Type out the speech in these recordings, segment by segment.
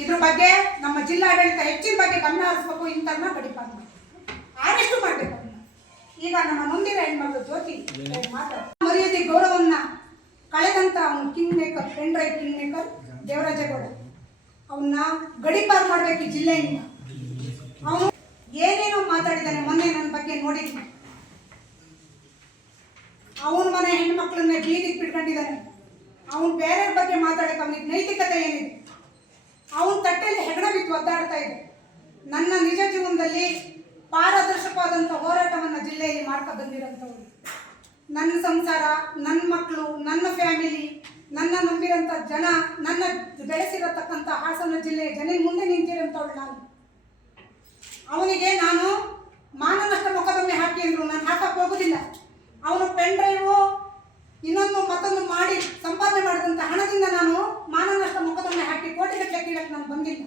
ಇದ್ರ ಬಗ್ಗೆ ನಮ್ಮ ಜಿಲ್ಲಾಡಳಿತ ಹೆಚ್ಚಿನ ಬಗ್ಗೆ ಗಮನ ಹರಿಸ್ಬೇಕು ಇಂಥದನ್ನ ಗಡಿಪಾರು ಆದಷ್ಟು ಮಾಡಬೇಕು. ಈಗ ನಮ್ಮ ಮುಂದಿನ ಹೆಣ್ಮಗಳು ಜ್ಯೋತಿ ಮರ್ಯಾದೆ ಗೌರವನ್ನ ಕಳೆದಂತ ಅವನು king maker pen drive king maker Devarajegowda ಅವನ್ನ ಗಡಿಪಾರು ಮಾಡ್ಬೇಕು ಈ ಜಿಲ್ಲೆಯಿಂದ. ಅವನು ಏನೇನೋ ಮಾತಾಡಿದ್ದಾನೆ ಮೊನ್ನೆ ನನ್ನ ಬಗ್ಗೆ ನೋಡಿದ್ವಿ. ಅವನ ಮನೆ ಹೆಣ್ಮಕ್ಳನ್ನ ಬೀದಿಗೆ ಬಿಟ್ಕೊಂಡಿದ್ದಾನೆ ಅವನು ಬೇರೆಯವ್ರ ಬಗ್ಗೆ ಮಾತಾಡಕ್ಕೆ ಅವನಿಗೆ ನೈತಿಕತೆ ಏನಿದೆ? ಅವನ ತಟ್ಟೆಯಲ್ಲಿ ಹೆಗಡ ಬಿತ್ತು ಒದ್ದಾಡ್ತಾ ಇದೆ. ನನ್ನ ನಿಜ ಜೀವನದಲ್ಲಿ ಪಾರದರ್ಶಕವಾದಂಥ ಹೋರಾಟವನ್ನು ಜಿಲ್ಲೆಯಲ್ಲಿ ಮಾಡ್ತಾ ಬಂದಿರೋಂಥವ್ರು. ನನ್ನ ಸಂಸಾರ, ನನ್ನ ಮಕ್ಕಳು ನನ್ನ ಫ್ಯಾಮಿಲಿ, ನನ್ನ ನಂಬಿರೋಂಥ ಜನ, ನನ್ನ ಬೆಳೆಸಿರತಕ್ಕಂಥ ಹಾಸನ ಜಿಲ್ಲೆಯ ಜನ ಮುಂದೆ ನಿಂತಿರೋಂಥವ್ಳು ನಾನು ಅವನಿಗೆ ನಾನು ಮಾನನಷ್ಟ ಮೊಕದ್ದಮೆ ಹಾಕಿ ಅಂದ್ರು ನಾನು ಹಾಕಕ್ಕೆ ಹೋಗುದಿಲ್ಲ ಅವನು ಪೆನ್ ಡ್ರೈವು ಇನ್ನೊಂದು ಮತ್ತೊಂದು ಮಾಡಿ ಸಂಪಾದನೆ ಮಾಡಿದಂಥ ಹಣದಿಂದ ನಾನು ಮಾನನಷ್ಟ ಮೊಕದ್ದಮೆ ಹಾಕಿ ಕೋಟಿಗಟ್ಟಲೆ ಕೀಳಕ್ಕೆ ನಾನು ಬಂದಿಲ್ಲ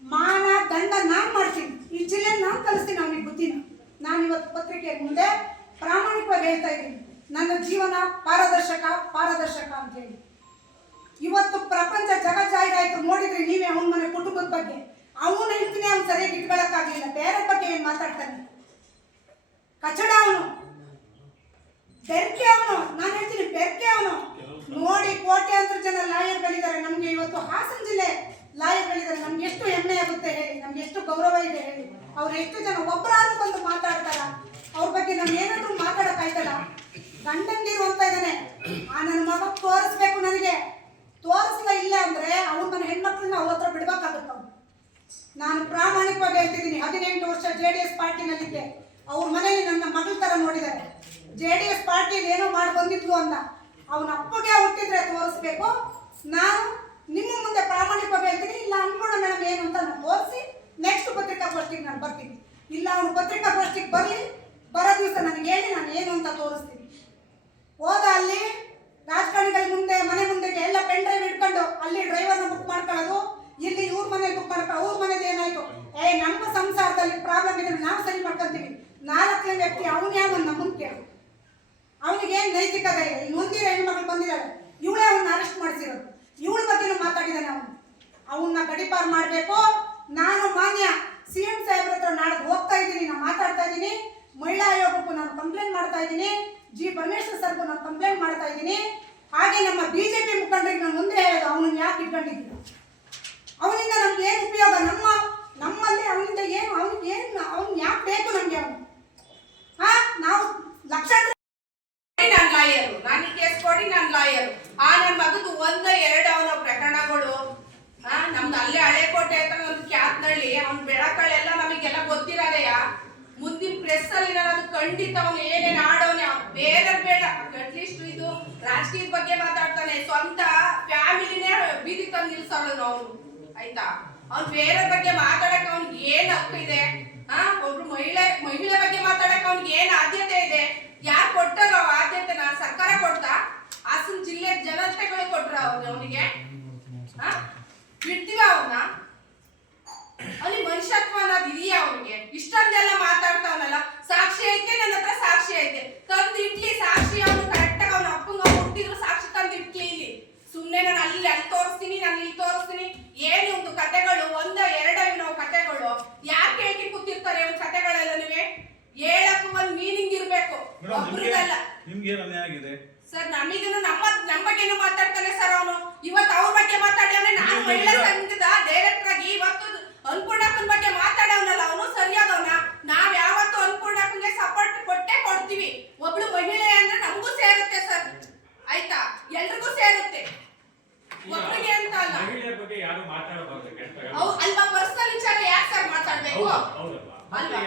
ಮಾನ ದಂಡ ನಾನು ಮಾಡ್ತೀನಿ ಈ ಜಿಲ್ಲೆ ನಾನು ಕಲಿಸ್ತೀನಿ ಅವನಿಗೆ ಬುದ್ಧಿನ ನಾನು ಇವತ್ತು ಪತ್ರಿಕೆ ಮುಂದೆ ಪ್ರಾಮಾಣಿಕವಾಗಿ ಹೇಳ್ತಾ ಇದ್ದೀನಿ. ನನ್ನ ಜೀವನ ಪಾರದರ್ಶಕ ಪಾರದರ್ಶಕ ಅಂತ ಹೇಳಿ. ಇವತ್ತು ಪ್ರಪಂಚ ಜಗ ಜಾಹೀರಾಯಿತು ನೋಡಿದ್ರೆ ನೀವೇ ಅವನ ಮನೆ ಕುಟುಂಬದ ಬಗ್ಗೆ. ಅವನು ಹೇಳ್ತೀನಿ, ಅವ್ನು ಸರಿಯಾಗಿ ಇಟ್ಕೊಳಕ್ಕಾಗಲಿಲ್ಲ. ಬೇರೆ ಬಗ್ಗೆ ಏನು ಮಾತಾಡ್ತಾನೆ? ಕಚಡ ಅವನು. ಬೆರ್ಕೆ ಅವನು. ನಾನು ಹೇಳ್ತೀನಿ, ಬೆರ್ಕೆ ಅವನು. ನೋಡಿ, ಕೋಟ್ಯಾಂತರ ಜನ ಲಾಯರ್ಗಳಿದ್ದಾರೆ. ನಮಗೆ ಇವತ್ತು ಹಾಸನ ಜಿಲ್ಲೆ ಲಾಯರ್ಗಳಿದ್ದಾರೆ. ನಮ್ಗೆ ಎಷ್ಟು ಹೆಮ್ಮೆ ಆಗುತ್ತೆ ಹೇಳಿ. ನಮ್ಗೆ ಎಷ್ಟು ಗೌರವ ಇದೆ ಹೇಳಿ. ಅವ್ರು ಎಷ್ಟು ಜನ ಒಬ್ಬರಾದ್ರೂ ಬಂದು ಮಾತಾಡ್ತಾರ? ಅವ್ರ ಬಗ್ಗೆ ನಾನು ಏನಾದ್ರೂ ಮಾತಾಡೋಕ್ಕಾಯ್ತಲ್ಲ ಗಂಡಂದಿರು ಅಂತ ಇದ್ದಾನೆ ಆ ನನ್ನ ಮಗ ತೋರಿಸ್ಬೇಕು ನನಗೆ. ತೋರಿಸ್ಲ ಇಲ್ಲ ಅಂದ್ರೆ ಅವ್ರ ಮನೆ ಹೆಣ್ಮಕ್ಳನ್ನ ಅವ್ರ ಹತ್ರ ಬಿಡ್ಬೇಕಾಗುತ್ತೆ ಅವ್ನು ನಾನು ಪ್ರಾಮಾಣಿಕವಾಗಿ ಹೇಳ್ತಿದ್ದೀನಿ, ಹದಿನೆಂಟು ವರ್ಷ ಜೆ ಡಿ ಎಸ್ ಪಾರ್ಟಿನಲ್ಲಿದ್ದೆ. ಅವ್ರ ಮನೆಯಲ್ಲಿ ನನ್ನ ಮಗಳ ತರ ನೋಡಿದ್ದಾರೆ. ಜೆ ಡಿ ಎಸ್ ಪಾರ್ಟಿಯಲ್ಲಿ ಏನೋ ಮಾಡಿ ಬಂದಿದ್ಲು ಅಂತ. ಅವನ ಅಪ್ಪಗೆ ಹುಟ್ಟಿದ್ರೆ ತೋರಿಸ್ಬೇಕು. ನಾನು ನಿಮ್ಮ ಮುಂದೆ ಪ್ರಾಮಾಣಿಕವಾಗಿ ಹೇಳ್ತೀನಿ, ಇಲ್ಲ ಅನ್ಕೋಣ ಮೇಡಮ್ ಏನು ಅಂತ ನಾನು ಪತ್ರಿಕಾಗೋಷ್ಠಿಗೆ ನಾನು ಬರ್ತೀನಿ. ಇಲ್ಲ, ಅವನು ಪತ್ರಿಕಾಗೋಷ್ಠಿಗೆ ಬರಲಿ, ಬರೋ ದಿವಸ ನನಗೆ ಹೇಳಿ, ನಾನು ಏನು ಅಂತ ತೋರಿಸ್ತೀನಿ. ಹೋದ ಅಲ್ಲಿ ರಾಜಕಾರಣಿಗಳ ಮುಂದೆ, ಮನೆ ಮುಂದೆ ಎಲ್ಲ ಪೆನ್ ಡ್ರೈವ್ ಇಟ್ಕೊಂಡು ಅಲ್ಲಿ ಡ್ರೈವರ್ನ ಬುಕ್ ಮಾಡ್ಕೊಳ್ಳೋದು, ಇಲ್ಲಿ ಇವ್ರ ಮನೆ ಬುಕ್ ಮಾಡ್ಕೊಳ್ಳೋ ಅವ್ರ ಮನೇದು ಏನಾಯ್ತು? ಏ, ನಮ್ಮ ಸಂಸಾರದಲ್ಲಿ ಪ್ರಾಬ್ಲಮ್ ಇದೆ, ನಾವು ಸರಿ ಮಾಡ್ಕೊಂತೀವಿ. ನಾಲ್ಕನೇ ವ್ಯಕ್ತಿ, ಅವನು ಯಾವ ನಮ್ಮ ಅವನಿಗೆ ಏನು ನೈತಿಕ ಧೈರ್ಯ? ಈ ಮುಂದಿನ ಹೆಣ್ಮಕ್ಳು ಬಂದಿದ್ದಾಳೆ. ಇವಳೇ ಅವನ್ನ ಅರೆಸ್ಟ್ ಮಾಡಿಸಿರೋದು. ಇವಳ ಬಗ್ಗೆನೂ ಮಾತಾಡಿದ್ದಾನೆ ಅವನು. ಅವನ್ನ ಗಡಿಪಾರು ಮಾಡಬೇಕು. ನಾನು ಮಾನ್ಯ. ಸಿ ಎಂ ಸಾಹೇಬ್ರ ಹತ್ರ ನಾಳೆ ಹೋಗ್ತಾ ಇದ್ದೀನಿ, ನಾನು ಮಾತಾಡ್ತಾ ಇದ್ದೀನಿ. ಮಹಿಳಾ ಆಯೋಗಕ್ಕೂ ನಾನು ಕಂಪ್ಲೇಂಟ್ ಮಾಡ್ತಾ ಇದ್ದೀನಿ. ಜಿ ಪರಮೇಶ್ವರ್ ಸರ್ಗೂ ನಾನು ಕಂಪ್ಲೇಂಟ್ ಮಾಡ್ತಾ ಇದ್ದೀನಿ. ಹಾಗೆ ನಮ್ಮ ಬಿಜೆಪಿ ಮುಖಂಡರಿಗೆ ನಾನು ಮುಂದೆ ಹೇಳೋದು, ಅವನನ್ನ ಯಾಕೆ ಇಟ್ಕೊಂಡಿದ್ದೀನಿ ಅವನಿಂದ ನಮ್ಗೆ ಏನು ಉಪಯೋಗ? ನಮ್ಮ, ನಮ್ಮಲ್ಲಿ ಅವನಿಂದ ಏನು, ಅವನಿಗೆ ಏನು, ಅವ್ನು ಯಾಕೆ ಬೇಕು ನಮ್ಗೆ ಅವನು? ಹಾ, ನಾವು ಲಕ್ಷಾಂತರ ನಾನು ಲಾಯರು. ನಾನು ಕೇಸ್ ಕೊಡಿ ನಾನು ಲಾಯರು. ಆ ನನ್ನ ಮಗದು ಒಂದ, ಎರಡು ಅವನ ಪ್ರಕರಣಗಳು. ಹಾಂ, ನಮ್ದು ಅಲ್ಲೇ ಹಳೆಕೋಟೆ ಹತ್ರ ಒಂದು ಕ್ಯಾತ್ನಳ್ಳಿ ಅವ್ನ ಬೆಳಕಳೆಲ್ಲ ನಮಗೆಲ್ಲ ಗೊತ್ತಿರೋದೆಯ ಮುಂದಿನ ಪ್ರೆಸ್ ಅಲ್ಲಿ ನಾನು ಅದು ಖಂಡಿತ ಅವನು ಏನೇನು ಆಡವನೆ ಬೇರೆ ಬೇಡ ಅಟ್ಲೀಸ್ಟ್ ಇದು ರಾಜಕೀಯದ ಬಗ್ಗೆ ಮಾತಾಡ್ತಾನೆ. ಸ್ವಂತ ಫ್ಯಾಮಿಲಿನೇ ಬೀದಿ ತಂದು ನಿಲ್ಸೋನು ಅವನು. ಆಯ್ತಾ? ಅವ್ನು ಬೇರೆ ಬಗ್ಗೆ ಮಾತಾಡಕ್ ಅವ್ನಿಗೆ ಏನ್ ಹಕ್ಕಿದೆ ಆ? ಒಬ್ರು ಮಹಿಳೆ ಮಹಿಳೆ ಬಗ್ಗೆ ಮಾತಾಡಕ್ ಅವ್ನಿಗೆ ಏನ್ ಆದ್ಯತೆ ಇದೆ? ಯಾರು ಕೊಟ್ಟಾರೋ ಆದ್ಯತೆನ? ಸರ್ಕಾರ ಕೊಡ್ತಾ? ಹಾಸನ ಜಿಲ್ಲೆ ಜನತೆಗಳು ಕೊಟ್ರ ಅವನಿಗೆ. ಬಿಡ್ತೀವ ಅವನ್ನ ಅಲ್ಲಿ ಮನುಷ್ಯತ್ವ ಅನ್ನೋದು ಇದೆಯಾ ಅವನಿಗೆ ಇಷ್ಟೊಂದೆಲ್ಲ ಮಾತಾಡ್ತಾವನಲ್ಲ ಸಾಕ್ಷಿ ಐತೆ ನನ್ನ ಹತ್ರ ಸಾಕ್ಷಿ ಐತೆ ತಂದು ಇಡ್ಲಿ ಸಾಕ್ಷಿ ಅವನು ಕರೆಕ್ಟಾಗಿ ಅವನ ಅಪ್ಪಂಗ ಹುಟ್ಟಿದ್ರು ಸಾಕ್ಷಿ ತಂದು ಇಡ್ಲಿ ಇಲ್ಲಿ ಸುಮ್ನೆ ನಾನು ಅಲ್ಲಿ ಅಲ್ಲಿ ತೋರಿಸ್ತೀನಿ ನಾನು ಇಲ್ಲಿ ತೋರಿಸ್ತೀನಿ ಏನು ಒಂದು ಕತೆಗಳು ಒಂದ ಎರಡ ನಾವು ಕತೆಗಳು ಯಾರು ಕೇಳ್ತಿ ಕೂತಿರ್ತಾರೆ ಇವ್ ಕತೆಗಳೆಲ್ಲ ನೀವೇ ಹೇಳಕ್ಕೂ ಒಂದ್ ಮೀನಿಂಗ್ ಇರ್ಬೇಕು ಮೇಡಮ್ ನಿಮ್ಗೆ ಒಬ್ರಿಗಲ್ಲ ನಿಮ್ಗೆ ಏನು ಅನ್ಯಾಯ ಆಗಿದೆ? ಸರ್ ನಮಗೇನು ನಮ್ಮ ನಮ್ಮ ಬಗ್ಗೆನೂ ಮಾತಾಡ್ತಾನೆ ಸರ್ ಅವನು. ಇವತ್ತು ಅವ್ರ ಬಗ್ಗೆ ಮಾತಾಡ್ಯಾನೆ ನಾನು ಮಹಿಳಾ. ಸಂಘದ ಡೈರೆಕ್ಟರ್ ಆಗಿ ಇವತ್ತು ಅನ್ಪೂರ್ಣಕ್ಕನ ಬಗ್ಗೆ ಮಾತಾಡವನಲ್ಲ ಅವನು ಸರಿಯಾದವನ? ನಾವ್ ಯಾವತ್ತು ಅನ್ಪೂರ್ಣಕ್ಕನ್ಗೆ ಸಪೋರ್ಟ್ ಕೊಟ್ಟೆ ಕೊಡ್ತೀವಿ. ಒಬ್ಳು ಮಹಿಳೆ ಅಂದ್ರೆ ನಮಗೂ ಸೇರುತ್ತೆ ಸರ್. ಆಯ್ತಾ? ಎಲ್ರಿಗೂ ಸೇರುತ್ತೆ. ಒಬ್ರಿಗೆ ಅಂತ ಅಲ್ಲ. ಮಹಿಳೆಯರ ಬಗ್ಗೆ ಯಾರು ಮಾತಾಡಬಾರ್ದು ಅಲ್ವಾ? ಪರ್ಸನಲ್ ವಿಚಾರ ಯಾಕೆ ಸರ್ ಮಾತಾಡ್ಬೇಕು? ಅಲ್ವಾ?